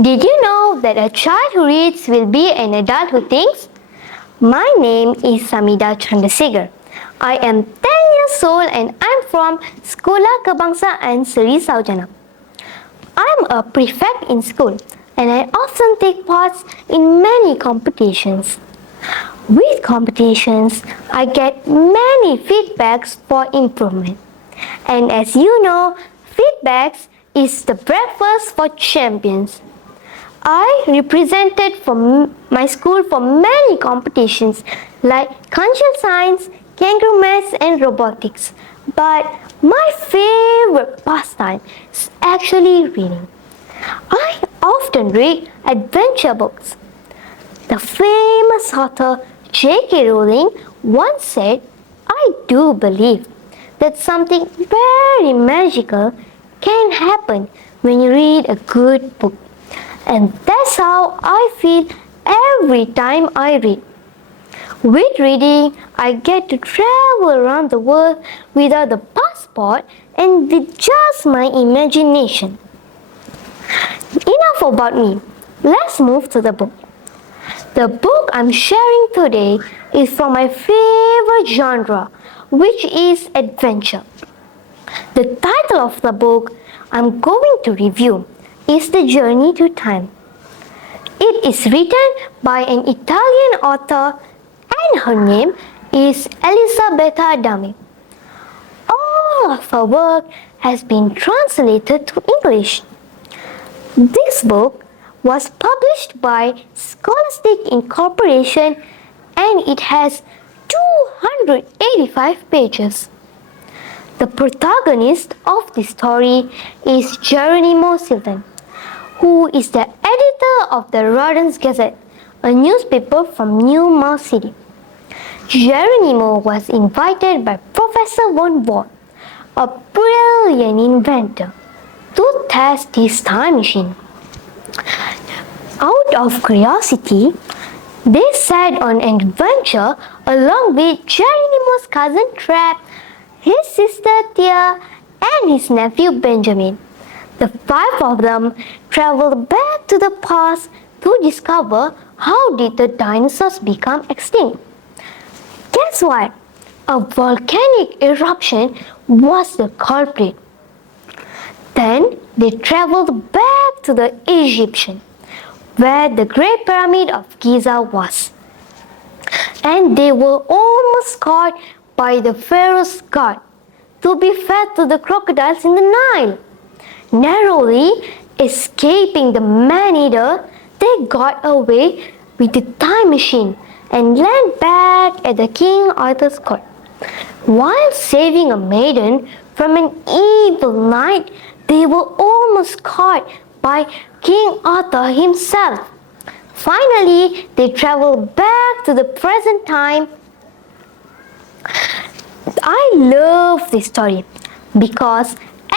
Did you know that a child who reads will be an adult who thinks? My name is Samida Chandrasekhar. I am 10 years old and I'm from Sekolah Kebangsaan Seri Saujana. I'm a prefect in school and I often take part in many competitions. With competitions, I get many feedbacks for improvement. And as you know, feedbacks is the breakfast for champions. I represented my school for many competitions like cultural science, kangaroo maths and robotics. But my favorite pastime is actually reading. I often read adventure books. The famous author J.K. Rowling once said, I do believe that something very magical can happen when you read a good book. And that's how I feel every time I read. With reading, I get to travel around the world without a passport and with just my imagination. Enough about me. Let's move to the book. The book I'm sharing today is from my favorite genre, which is adventure. The title of the book I'm going to review is The Journey to Time. It is written by an Italian author and her name is Elisabetta Adami. All of her work has been translated to English. This book was published by Scholastic Incorporation and it has 285 pages. The protagonist of the story is Geronimo Stilton, who is the editor of the Rodden's Gazette, a newspaper from New York City. Geronimo was invited by Professor von Watt, a brilliant inventor, to test his time machine. Out of curiosity, they set on an adventure along with Geronimo's cousin Trap, his sister Tia, and his nephew Benjamin. The five of them traveled back to the past to discover how did the dinosaurs become extinct. Guess what? A volcanic eruption was the culprit. Then they traveled back to the Egyptian, where the Great Pyramid of Giza was. And they were almost caught by the Pharaoh's guard to be fed to the crocodiles in the Nile. Narrowly escaping the man-eater, they got away with the time machine and landed back at the King Arthur's court. While saving a maiden from an evil knight, they were almost caught by King Arthur himself. Finally, they traveled back to the present time. I love this story because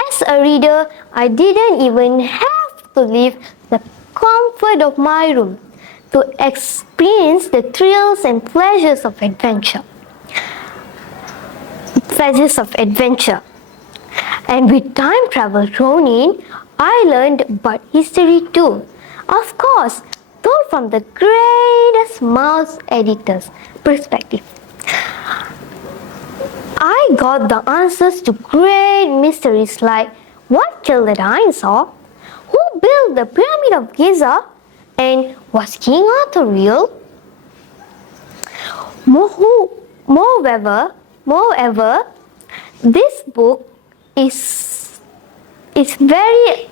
as a reader, I didn't even have to leave the comfort of my room to experience the thrills and pleasures of adventure. And with time travel thrown in, I learned about history too. Of course, told from the greatest mouse editor's perspective. I got the answers to great mysteries like what killed the dinosaur, who built the Pyramid of Giza, and was King Arthur real? Moreover, this book is very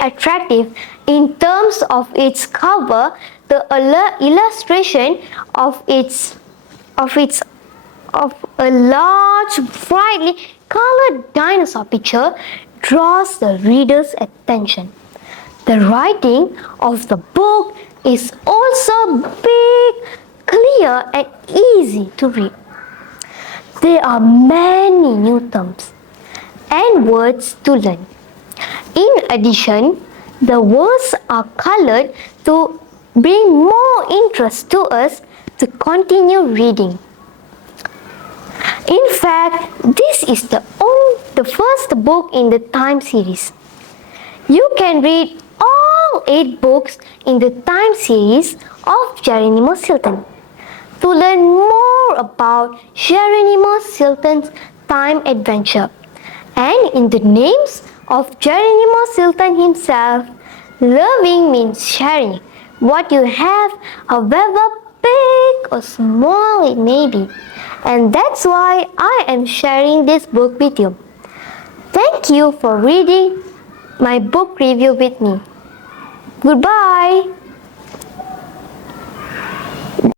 attractive in terms of its cover. The illustration of a large, brightly colored dinosaur picture draws the reader's attention. The writing of the book is also big, clear, and easy to read. There are many new terms and words to learn. In addition, the words are colored to bring more interest to us to continue reading. In fact, this is the the first book in the Time series. You can read all 8 books in the Time series of Geronimo Stilton. To learn more about Geronimo Stilton's time adventure and in the names of Geronimo Stilton himself, loving means sharing what you have, however big or small it may be. And that's why I am sharing this book with you. Thank you for reading my book review with me. Goodbye.